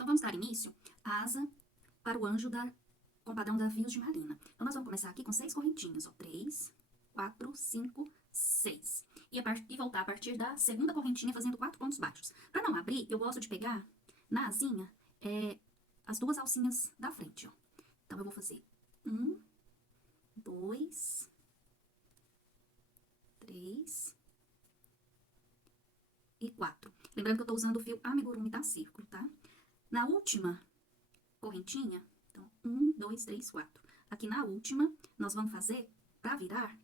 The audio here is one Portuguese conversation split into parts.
Então, vamos dar início à asa para o anjo com padrão da fios de malina. Então, nós vamos começar aqui com 6 correntinhas, ó. 3, 4, 5, 6. E voltar a partir da segunda correntinha, fazendo 4 pontos baixos. Para não abrir, eu gosto de pegar na asinha as 2 alcinhas da frente, ó. Então, eu vou fazer 1, 2, 3 e 4. Lembrando que eu tô usando o fio amigurumi da Círculo, tá? Na última correntinha, então, 1, 2, 3, 4. Aqui na última, nós vamos fazer, pra virar,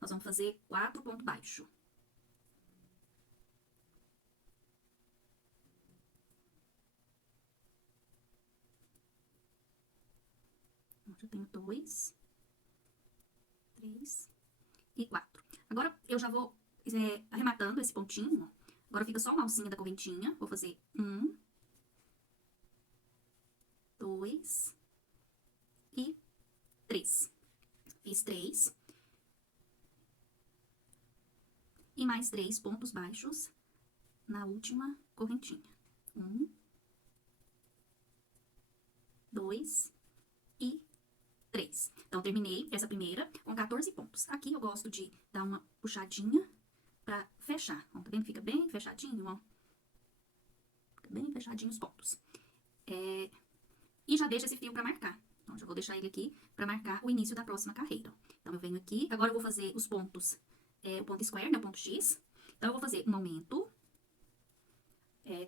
nós vamos fazer 4 pontos baixos. Já tenho 2, 3 e 4. Agora, eu já vou arrematando esse pontinho, ó. Agora, fica só uma alcinha da correntinha. Vou fazer 1, 2 e 3. Fiz 3. E mais 3 pontos baixos na última correntinha. 1, 2 e 3. Então, terminei essa primeira com 14 pontos. Aqui eu gosto de dar uma puxadinha pra fechar. Ó, tá vendo? Fica bem fechadinho, ó. Fica bem fechadinho os pontos. E já deixa esse fio pra marcar. Então, já vou deixar ele aqui pra marcar o início da próxima carreira. Então, eu venho aqui. Agora, eu vou fazer os pontos, o ponto square, né? O ponto X. Então, eu vou fazer um aumento.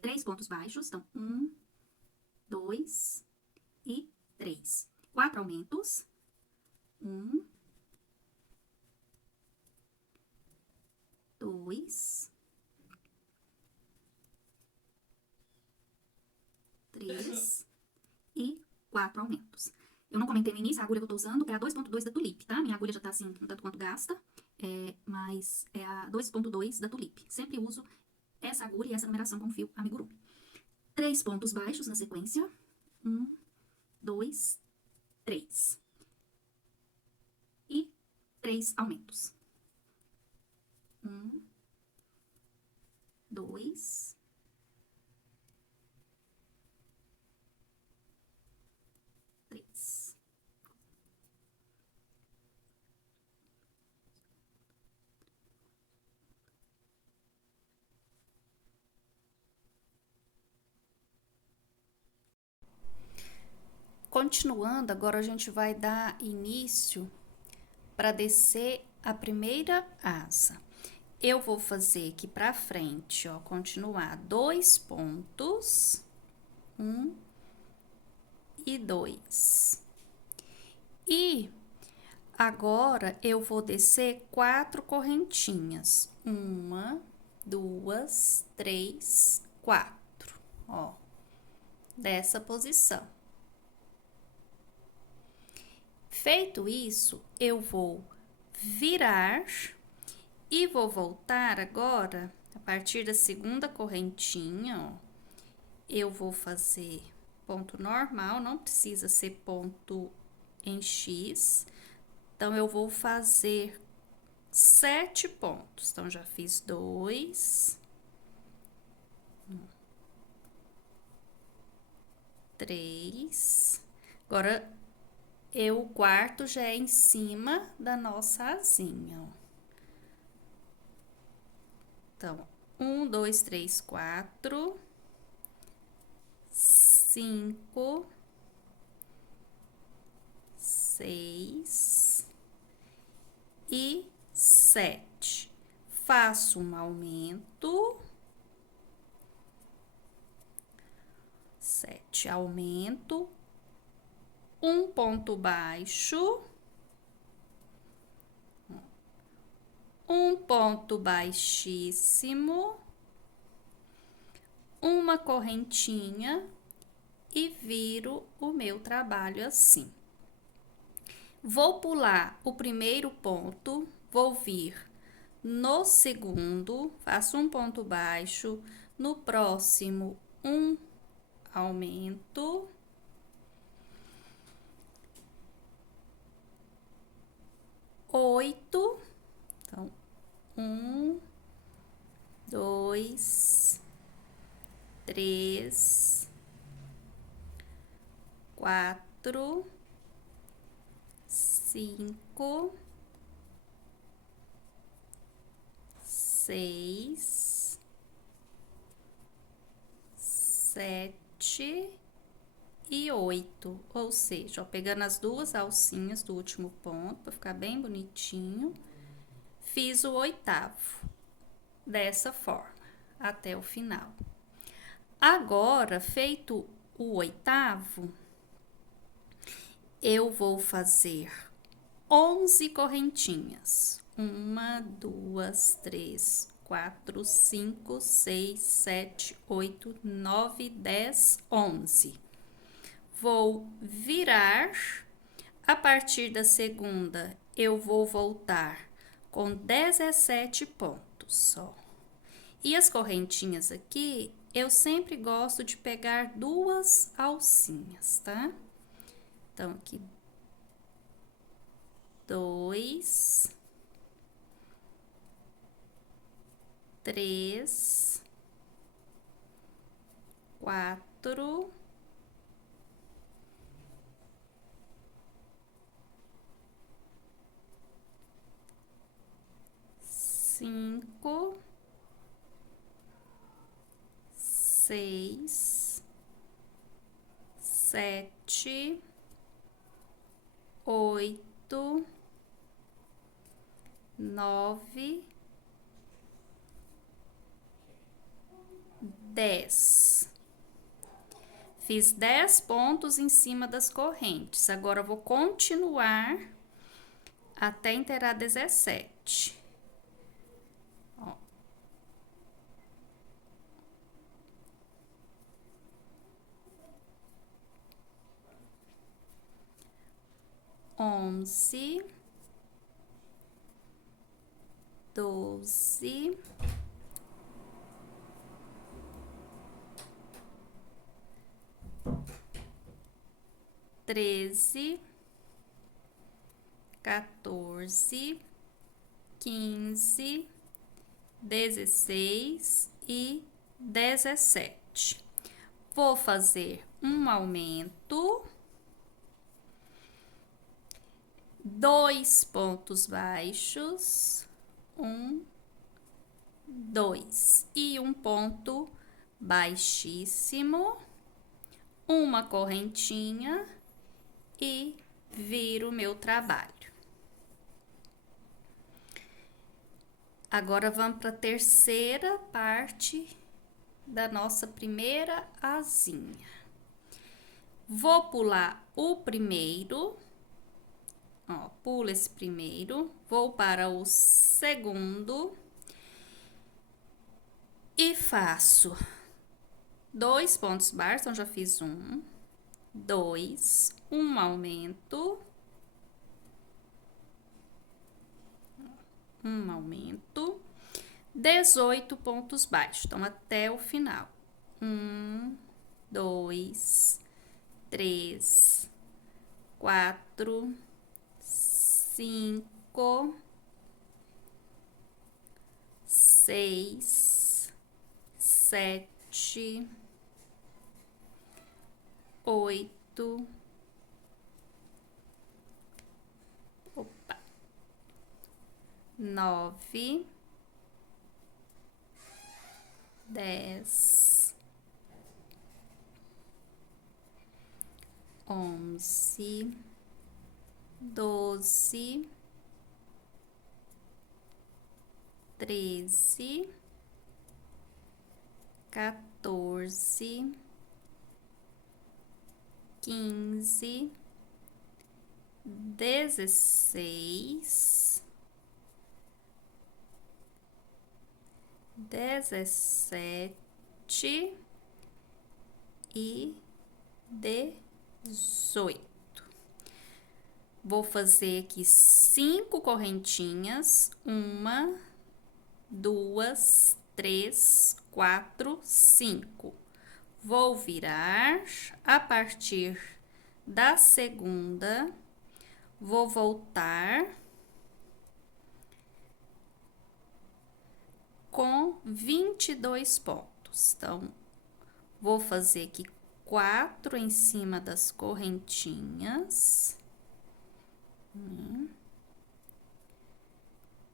3 pontos baixos. Então, 1, 2 e 3. 4 aumentos. 1, 2, 3 e 4 aumentos. Eu não comentei no início, a agulha que eu tô usando é a 2.2 da Tulip, tá? Minha agulha já tá assim, um tanto quanto gasta, mas é a 2.2 da Tulip. Sempre uso essa agulha e essa numeração com fio amigurumi. 3 pontos baixos na sequência. 1, 2, 3. E 3 aumentos. 1, 2, 3. Continuando, agora a gente vai dar início para descer a primeira asa. Eu vou fazer aqui pra frente, ó, continuar 2 pontos, 1 e 2. E agora, eu vou descer 4 correntinhas. 1, 2, 3, 4, ó, dessa posição. Feito isso, eu vou virar e vou voltar agora, a partir da segunda correntinha, ó, eu vou fazer ponto normal, não precisa ser ponto em X. Então, eu vou fazer 7 pontos. Então, já fiz 2, 3. Agora, o quarto já é em cima da nossa asinha, ó. Então, 1, 2, 3, 4, 5, 6 e 7. Faço um aumento. 7, aumento. Um ponto baixo. Um ponto baixíssimo. Uma correntinha e viro o meu trabalho assim. Vou pular o primeiro ponto, vou vir no segundo, faço um ponto baixo, no próximo um aumento. Oito, então, 1, 2, 3, 4, 5, 6, 7 e 8, ou seja, ó, pegando as duas alcinhas do último ponto, para ficar bem bonitinho, fiz o oitavo, dessa forma, até o final. Agora, feito o oitavo, eu vou fazer 11 correntinhas. 1, 2, 3, 4, 5, 6, 7, 8, 9, 10, 11. Vou virar. A partir da segunda, eu vou voltar com 17 pontos, ó. E as correntinhas aqui, eu sempre gosto de pegar duas alcinhas, tá? Então, aqui, 2, 3, 4, 5, 6, 7, 8, 9, 10. Fiz 10 pontos em cima das correntes. Agora, eu vou continuar até inteirar 17. Ó. 11, 12, 13, 14, 15, 16 e 17. Vou fazer um aumento, 2 pontos baixos, 1, 2 e um ponto baixíssimo, uma correntinha e viro o meu trabalho. Agora, vamos para a terceira parte da nossa primeira asinha. Vou pular o primeiro, ó, pulo esse primeiro, vou para o segundo e faço 2 pontos baixos, então já fiz 1, 2, um aumento, um aumento, 18 pontos baixos, então até o final. 1, 2, 3, 4, 5, 6, 7, 8, 9, 10, 11, 12, 13, 14, 15, 16, 17 e 18. Vou fazer aqui 5 correntinhas, 1, 2, 3, 4, 5. Vou virar, a partir da segunda, vou voltar com 22 pontos. Então, vou fazer aqui 4 em cima das correntinhas.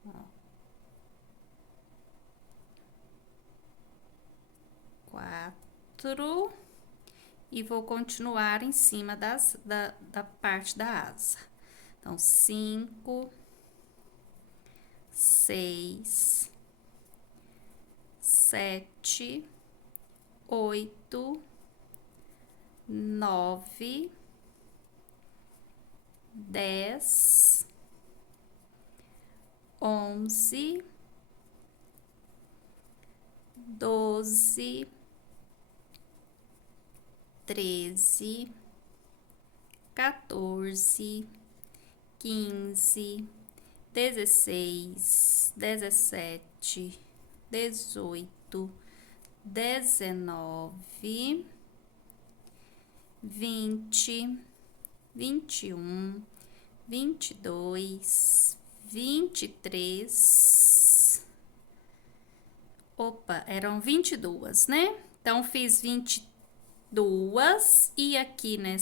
Ó. 4. E vou continuar em cima da parte da asa. Então, 5, 6, 7, 8, 9, 10, 11, 12, 13, 14, 15, 16, 17, 18, 19, 20, 21, 22, 23. Opa, eram 22, né? Então, fiz 22 e aqui na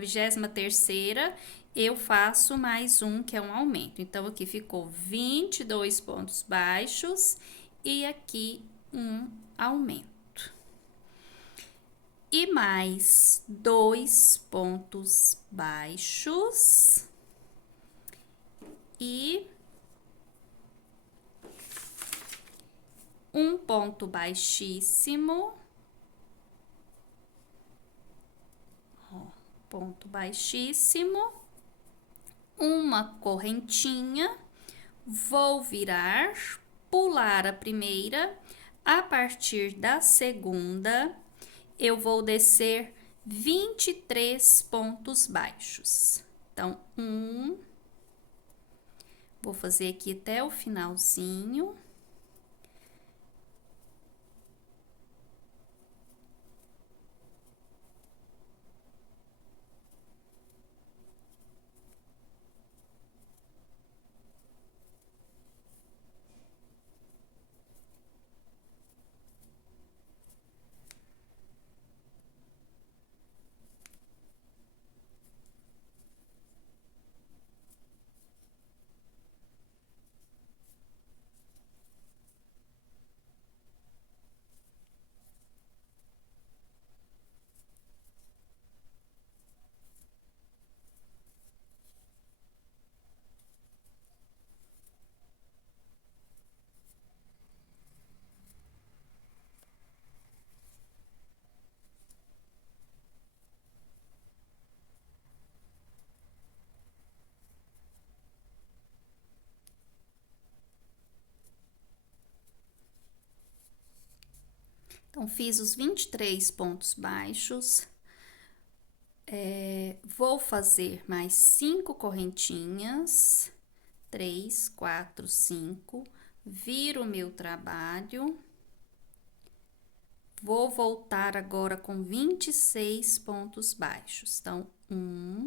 23ª eu faço mais um, que é um aumento. Então, aqui ficou 22 pontos baixos e aqui um aumento. E mais 2 pontos baixos e um ponto baixíssimo. Ponto baixíssimo, uma correntinha, vou virar, pular a primeira, a partir da segunda, eu vou descer 23 pontos baixos. Então, vou fazer aqui até o finalzinho. Então, fiz os 23 pontos baixos. Vou fazer mais 5 correntinhas. 3, 4, 5. Viro o meu trabalho. Vou voltar agora com 26 pontos baixos. Então, 1,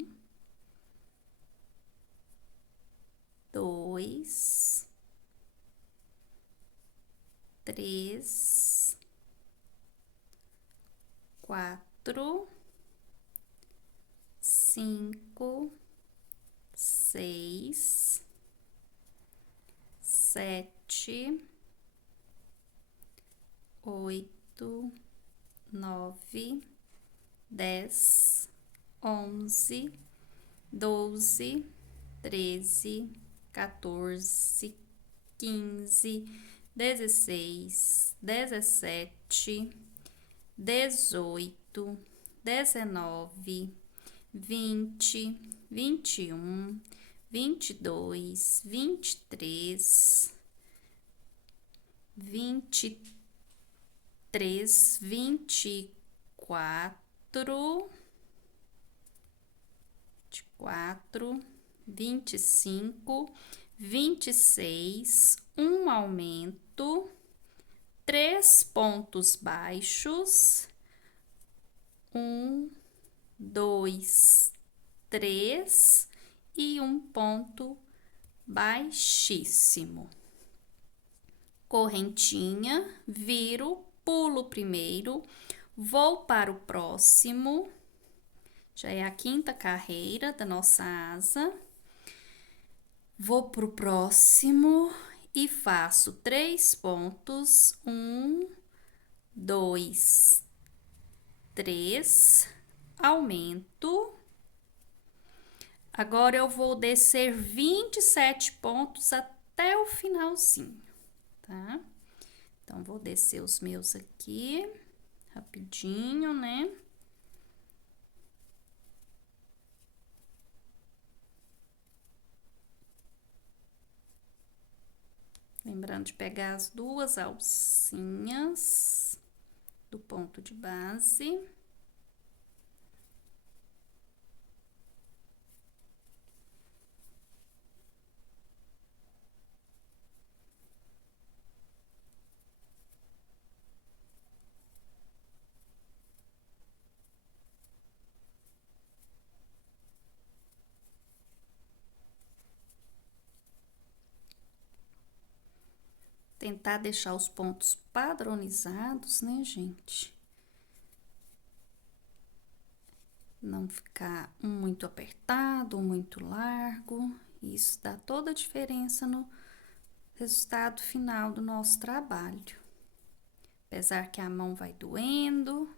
2, 3, 4, 5, 6, 7, 8, 9, 10, 11, 12, 13, 14, 15, 16, 17, 18, 19, 20, 21, 22, 23, 23, 24, 25, 26, um aumento, 3 pontos baixos, 1, 2, 3 e um ponto baixíssimo. Correntinha, viro, pulo primeiro, Vou para o próximo, já é a 5ª carreira da nossa asa. Vou pro próximo e faço 3 pontos, 1, 2, 3, aumento. Agora eu vou descer 27 pontos até o finalzinho, tá? Então, vou descer os meus aqui, rapidinho, né? Lembrando de pegar as 2 alcinhas do ponto de base. Tentar deixar os pontos padronizados, né, gente? Não ficar um muito apertado, um muito largo. Isso dá toda a diferença no resultado final do nosso trabalho. Apesar que a mão vai doendo.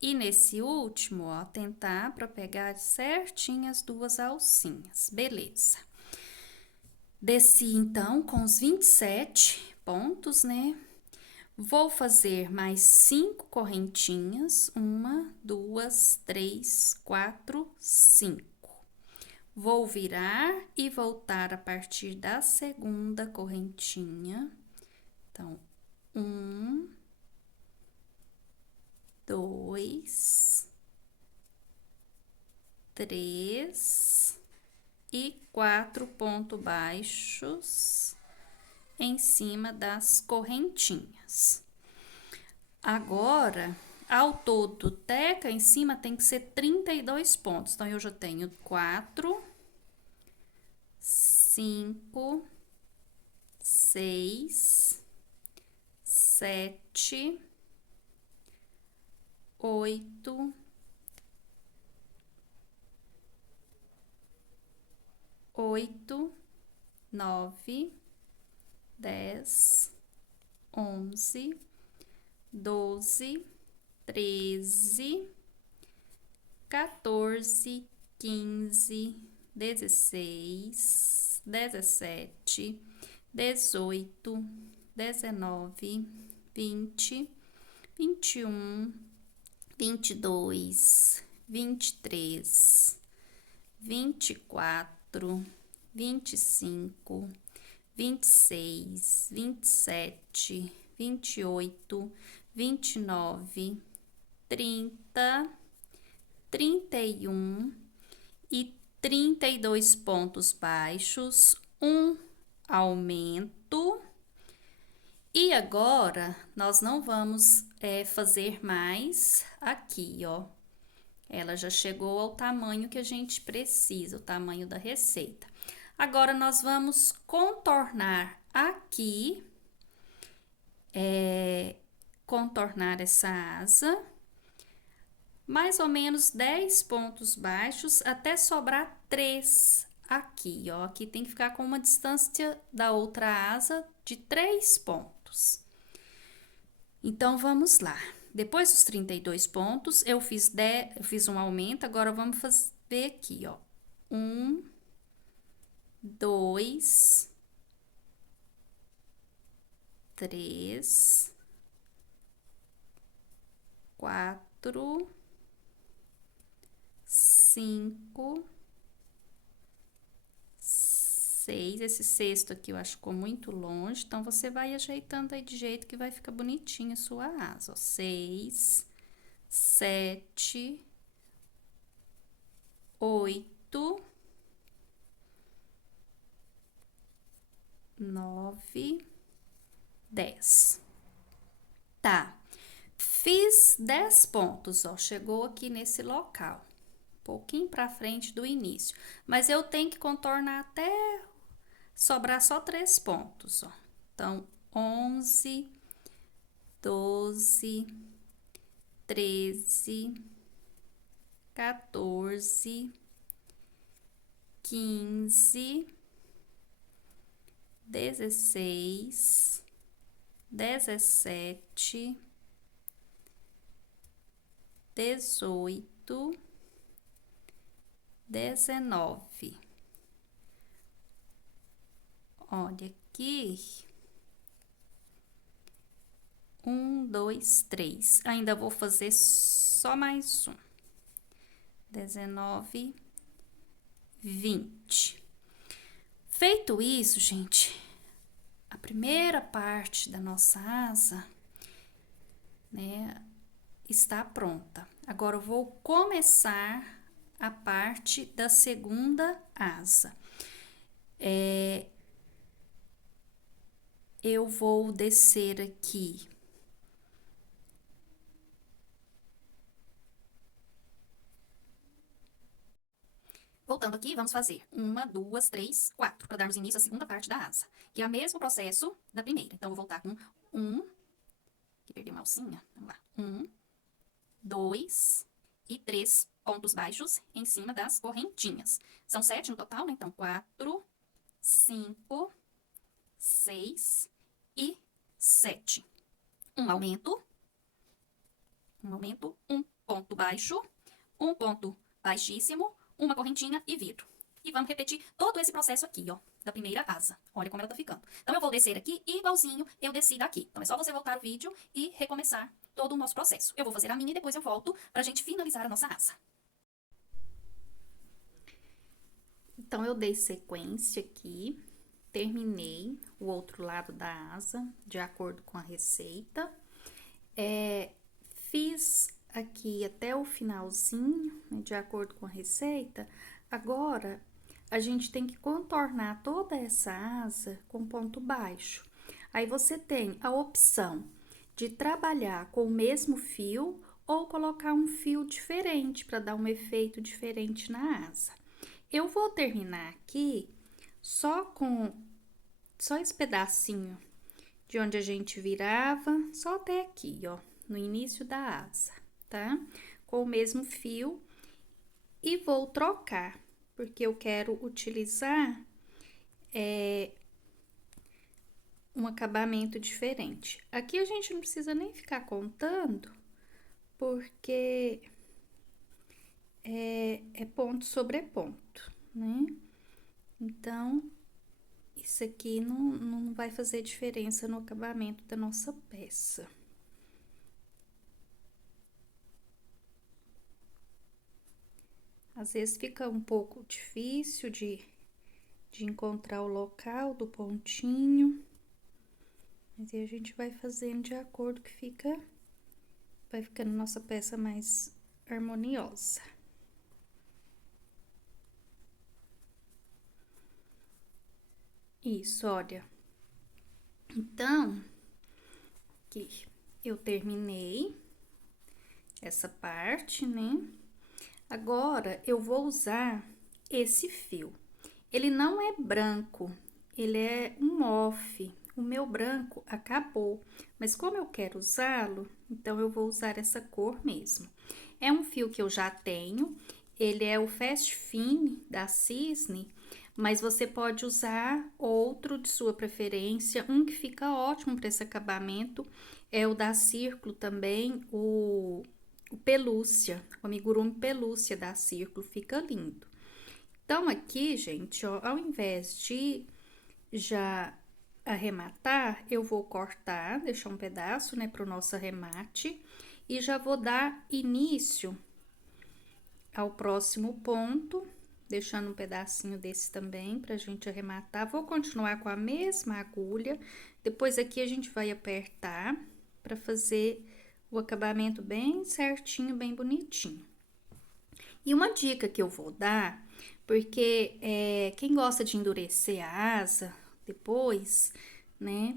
E nesse último, ó, tentar para pegar certinho as 2 alcinhas. Beleza. Desci, então, com os 27 pontos, né? Vou fazer mais 5 correntinhas. 1, 2, 3, 4, 5. Vou virar e voltar a partir da 2ª correntinha. Então, 1, 2, 3 e 4 pontos baixos em cima das correntinhas. Agora, ao todo, teca em cima tem que ser 32 pontos. Então, eu já tenho 4, 5, 6, 7, 8, 9, 10, 11, 12, 13, 14, 15, 16, 17, 18, 19, 20, 21, 22, 23, 24, 25, 26, 27, 28, 29, 30, 31 e 32 pontos baixos, um aumento. E agora, nós não vamos fazer mais aqui, ó. Ela já chegou ao tamanho que a gente precisa, o tamanho da receita. Agora, nós vamos contornar aqui, contornar essa asa, mais ou menos 10 pontos baixos, até sobrar 3 aqui, ó. Aqui tem que ficar com uma distância da outra asa de 3 pontos. Então, vamos lá. Depois dos 32 pontos, eu fiz um aumento, agora vamos fazer aqui, ó. 1, 2, 3, 4, 5, 6. Esse sexto aqui eu acho que ficou muito longe, então você vai ajeitando aí de jeito que vai ficar bonitinha a sua asa, ó. 6, 7, 8, 9, 10. Tá. Fiz 10 pontos, ó, chegou aqui nesse local, um pouquinho pra frente do início, mas eu tenho que contornar até sobrar só 3 pontos, ó. Então, 11, 12, 13, 14, 15, 16, 17, 18, 19. Olha aqui. 1, 2, 3. Ainda vou fazer só mais um. 19, 20. Feito isso, gente, a primeira parte da nossa asa, né, está pronta. Agora eu vou começar a parte da segunda asa. Eu vou descer aqui Voltando aqui, vamos fazer 1, 2, 3, 4, para darmos início à segunda parte da asa, que é o mesmo processo da primeira. Então, eu vou voltar com 1, que perdi uma alcinha, vamos lá, 1, 2 e 3 pontos baixos em cima das correntinhas. São 7 no total, né? Então, 4, 5, 6 e 7. Um aumento, um ponto baixo, um ponto baixíssimo, uma correntinha e viro. E vamos repetir todo esse processo aqui, ó, da primeira asa. Olha como ela tá ficando. Então, eu vou descer aqui igualzinho eu desci daqui. Então, é só você voltar o vídeo e recomeçar todo o nosso processo. Eu vou fazer a minha e depois eu volto pra gente finalizar a nossa asa. Então, eu dei sequência aqui, terminei o outro lado da asa, de acordo com a receita. Fiz aqui até o finalzinho, né, de acordo com a receita. Agora, a gente tem que contornar toda essa asa com ponto baixo. Aí, você tem a opção de trabalhar com o mesmo fio ou colocar um fio diferente para dar um efeito diferente na asa. Eu vou terminar aqui só esse pedacinho de onde a gente virava, só até aqui, ó, no início da asa, tá? Com o mesmo fio e vou trocar, porque eu quero utilizar um acabamento diferente. Aqui a gente não precisa nem ficar contando, porque é ponto sobre ponto, né? Então, isso aqui não vai fazer diferença no acabamento da nossa peça. Às vezes fica um pouco difícil de encontrar o local do pontinho, mas aí a gente vai fazendo de acordo que vai ficando nossa peça mais harmoniosa. Isso, olha. Então, aqui eu terminei essa parte, né? Agora, eu vou usar esse fio. Ele não é branco, ele é um off. O meu branco acabou, mas como eu quero usá-lo, então eu vou usar essa cor mesmo. É um fio que eu já tenho, ele é o Fast Fine da Cisne, mas você pode usar outro de sua preferência. Um que fica ótimo para esse acabamento é o da Círculo também, o Pelúcia, o amigurumi Pelúcia da Círculo, fica lindo. Então, aqui, gente, ó, ao invés de já arrematar, eu vou cortar, deixar um pedaço, né, para o nosso arremate, e já vou dar início ao próximo ponto, deixando um pedacinho desse também pra gente arrematar. Vou continuar com a mesma agulha, depois aqui a gente vai apertar pra fazer o acabamento bem certinho, bem bonitinho. E uma dica que eu vou dar, porque quem gosta de endurecer a asa depois, né,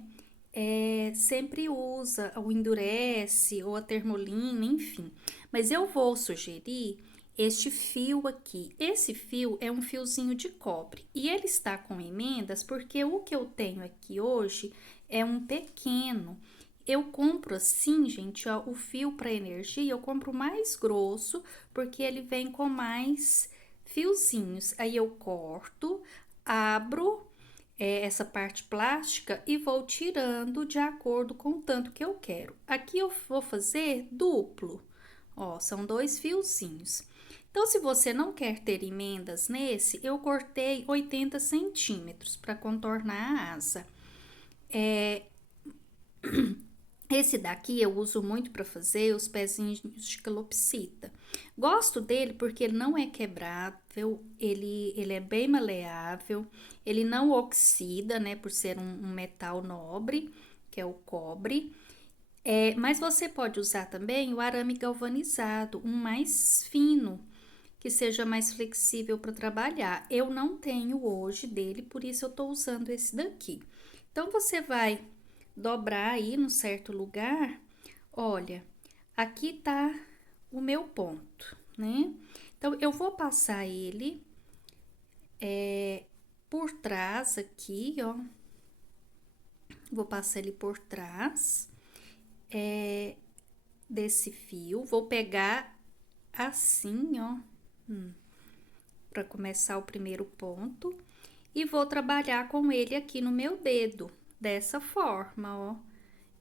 sempre usa o endurece ou a termolina, enfim. Mas eu vou sugerir este fio aqui. Esse fio é um fiozinho de cobre e ele está com emendas porque o que eu tenho aqui hoje é um pequeno. eu compro assim, gente, ó, o fio para energia, eu compro mais grosso, porque ele vem com mais fiozinhos. Aí eu corto, abro essa parte plástica e vou tirando de acordo com o tanto que eu quero. Aqui eu vou fazer duplo, ó, são 2 fiozinhos. Então, se você não quer ter emendas nesse, eu cortei 80 centímetros para contornar a asa. Esse daqui eu uso muito para fazer os pezinhos de calopsita. Gosto dele porque ele não é quebrável, ele é bem maleável, ele não oxida, né, por ser um metal nobre, que é o cobre. Mas você pode usar também o arame galvanizado, um mais fino, que seja mais flexível para trabalhar. Eu não tenho hoje dele, por isso eu tô usando esse daqui. Então, você vai dobrar aí num certo lugar. Olha, aqui tá o meu ponto, né? Então, eu vou passar ele por trás aqui, ó. Vou passar ele por trás desse fio. Vou pegar assim, ó, para começar o primeiro ponto. E vou trabalhar com ele aqui no meu dedo, dessa forma, ó.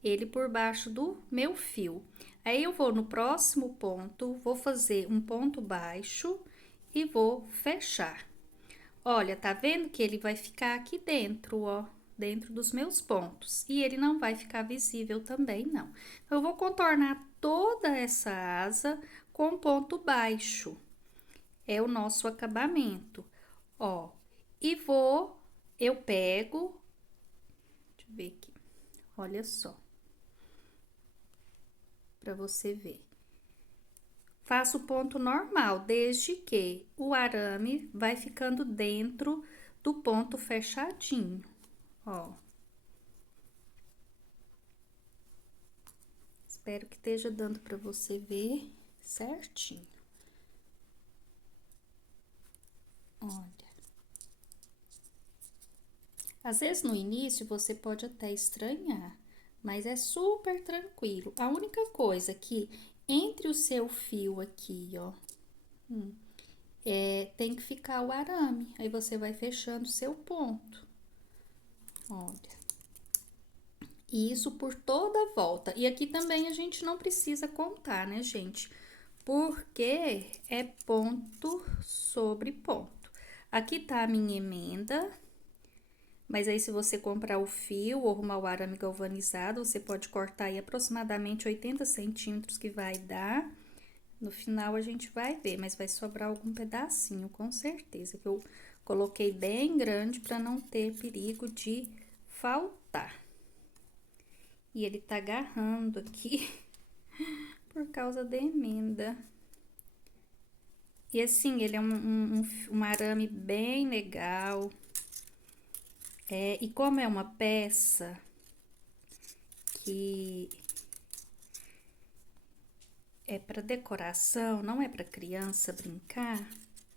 Ele por baixo do meu fio. Aí, eu vou no próximo ponto, vou fazer um ponto baixo e vou fechar. Olha, tá vendo que ele vai ficar aqui dentro, ó, dentro dos meus pontos. E ele não vai ficar visível também, não. Então, eu vou contornar toda essa asa com ponto baixo. É o nosso acabamento, ó. E eu pego, deixa eu ver aqui, olha só. Para você ver. Faço ponto normal, desde que o arame vai ficando dentro do ponto fechadinho, ó. Espero que esteja dando para você ver certinho. Olha. Às vezes no início você pode até estranhar, mas é super tranquilo. A única coisa que entre o seu fio aqui, ó, tem que ficar o arame. Aí você vai fechando o seu ponto. Olha. E isso por toda a volta. E aqui também a gente não precisa contar, né, gente? Porque é ponto sobre ponto. Aqui tá a minha emenda. Mas aí, se você comprar o fio ou arrumar o arame galvanizado, você pode cortar aí aproximadamente 80 centímetros que vai dar. No final, a gente vai ver, mas vai sobrar algum pedacinho, com certeza. Que eu coloquei bem grande para não ter perigo de faltar. E ele tá agarrando aqui por causa da emenda. E assim, ele é um arame bem legal. E como é uma peça que é para decoração, não é para criança brincar,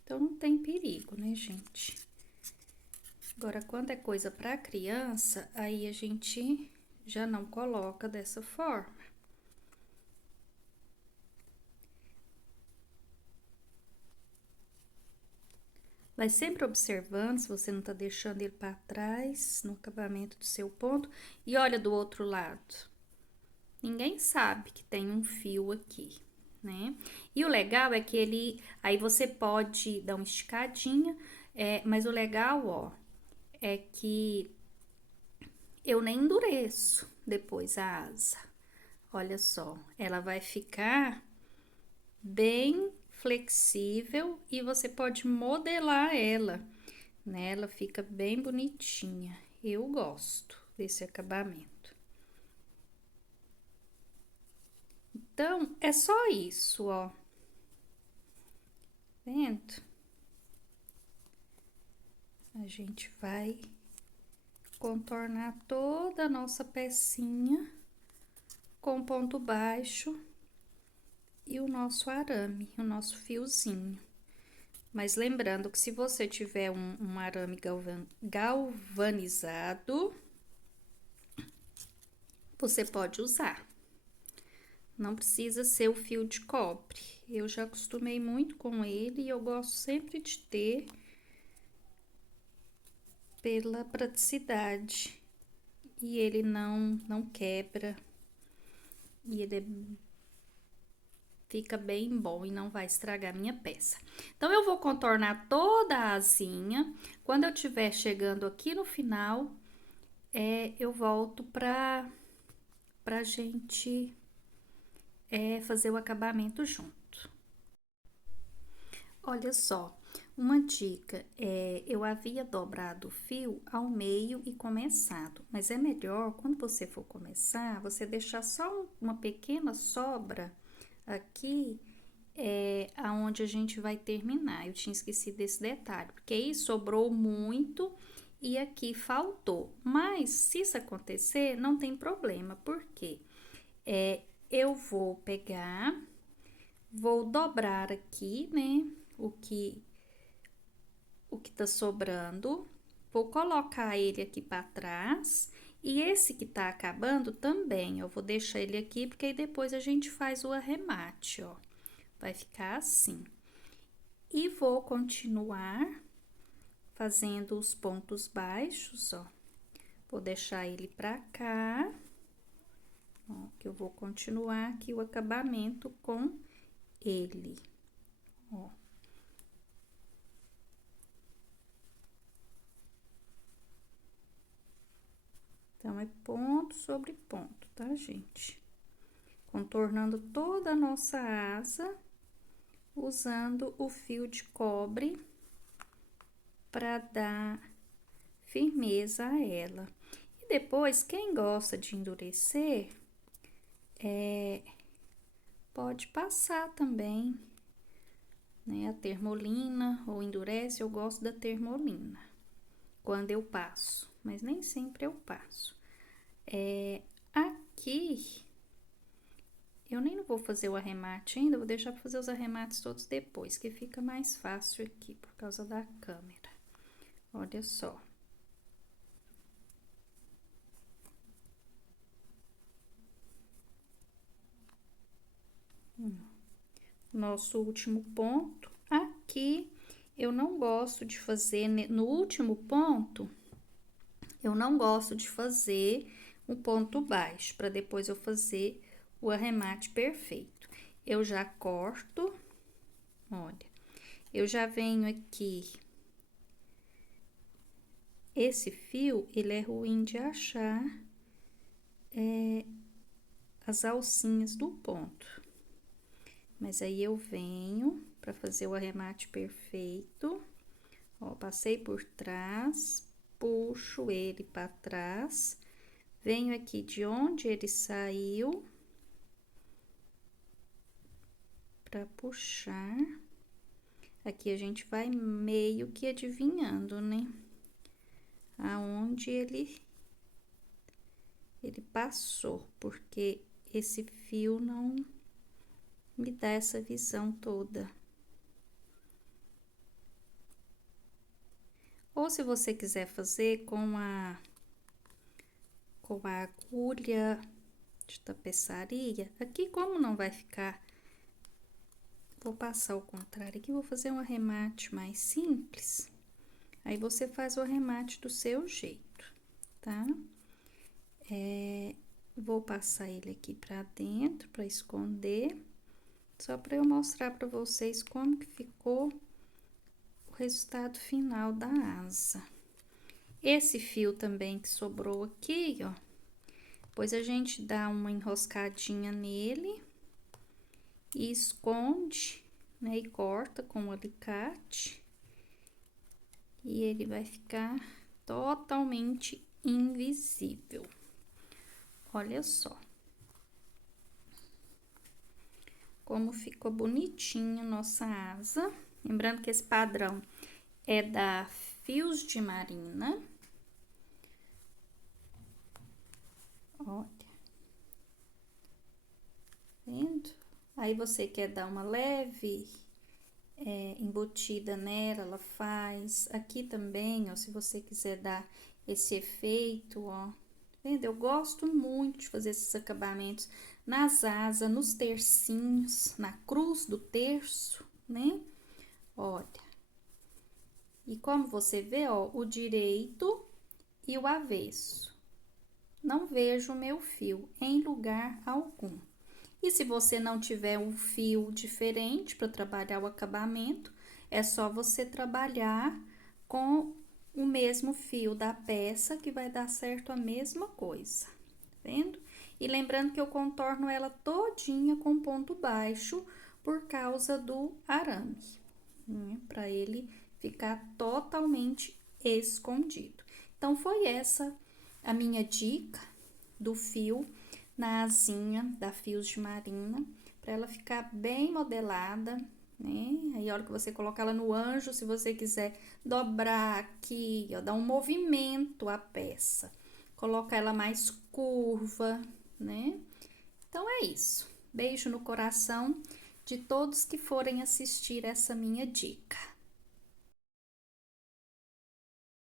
então não tem perigo, né, gente? Agora, quando é coisa para criança, aí a gente já não coloca dessa forma. Vai sempre observando se você não tá deixando ele para trás no acabamento do seu ponto. E olha do outro lado. Ninguém sabe que tem um fio aqui, né? E o legal é que aí você pode dar uma esticadinha, mas o legal, ó, é que eu nem endureço depois a asa. Olha só, ela vai ficar bem flexível e você pode modelar ela, né? Ela fica bem bonitinha. Eu gosto desse acabamento. Então, é só isso, ó. Vendo? A gente vai contornar toda a nossa pecinha com ponto baixo e o nosso arame, o nosso fiozinho. Mas lembrando que se você tiver um arame galvanizado, você pode usar. Não precisa ser o fio de cobre. Eu já acostumei muito com ele e eu gosto sempre de ter pela praticidade. E ele não quebra. E ele fica bem bom e não vai estragar minha peça. Então, eu vou contornar toda a asinha. Quando eu estiver chegando aqui no final, eu volto pra gente fazer o acabamento junto. Olha só, uma dica, eu havia dobrado o fio ao meio e começado, mas é melhor, quando você for começar, você deixar só uma pequena sobra aqui, aonde a gente vai terminar. Eu tinha esquecido desse detalhe, porque aí sobrou muito e aqui faltou. Mas, se isso acontecer, não tem problema, porque eu vou pegar, vou dobrar aqui, né, o que tá sobrando, vou colocar ele aqui para trás, e esse que tá acabando também, eu vou deixar ele aqui, porque aí depois a gente faz o arremate, ó. Vai ficar assim. E vou continuar fazendo os pontos baixos, ó. Vou deixar ele pra cá, ó, que eu vou continuar aqui o acabamento com ele, ó. Então, é ponto sobre ponto, tá, gente? Contornando toda a nossa asa, usando o fio de cobre para dar firmeza a ela. E depois, quem gosta de endurecer, pode passar também, né, a termolina ou endurece. Eu gosto da termolina quando eu passo, mas nem sempre eu passo. Aqui, eu nem não vou fazer o arremate ainda, vou deixar para fazer os arremates todos depois, que fica mais fácil aqui por causa da câmera. Olha só. Nosso último ponto. Aqui, eu não gosto de fazer, no último ponto, eu não gosto de fazer um ponto baixo, para depois eu fazer o arremate perfeito. Eu já corto, olha, eu já venho aqui. Esse fio, ele é ruim de achar as alcinhas do ponto. Mas aí eu venho para fazer o arremate perfeito. Ó, passei por trás, puxo ele para trás, venho aqui de onde ele saiu para puxar. Aqui a gente vai meio que adivinhando, né? Aonde ele passou, porque esse fio não me dá essa visão toda. Ou se você quiser fazer com a agulha de tapeçaria, aqui como não vai ficar, vou passar ao contrário aqui, vou fazer um arremate mais simples. Aí você faz o arremate do seu jeito, tá? Vou passar ele aqui pra dentro, pra esconder, só pra eu mostrar pra vocês como que ficou o resultado final da asa. Esse fio também que sobrou aqui, ó, depois a gente dá uma enroscadinha nele e esconde, né, e corta com o alicate. E ele vai ficar totalmente invisível. Olha só. Como ficou bonitinha nossa asa. Lembrando que esse padrão é da Fios de Marina. Olha. Vendo? Aí você quer dar uma leve embutida nela, ela faz. Aqui também, ó, se você quiser dar esse efeito, ó, Vendo? Eu gosto muito de fazer esses acabamentos nas asas, nos tercinhos, na cruz do terço, né? Olha. E como você vê, ó, o direito e o avesso. Não vejo o meu fio em lugar algum. E se você não tiver um fio diferente para trabalhar o acabamento, é só você trabalhar com o mesmo fio da peça que vai dar certo a mesma coisa, tá vendo? E lembrando que eu contorno ela todinha com ponto baixo por causa do arame, né? Para ele ficar totalmente escondido. Então, foi essa a minha dica do fio na asinha da Fios de Marina, para ela ficar bem modelada, né? Aí, a hora que você colocar ela no anjo, se você quiser dobrar aqui, ó, dar um movimento à peça, colocar ela mais curva, né? Então, é isso. Beijo no coração de todos que forem assistir essa minha dica.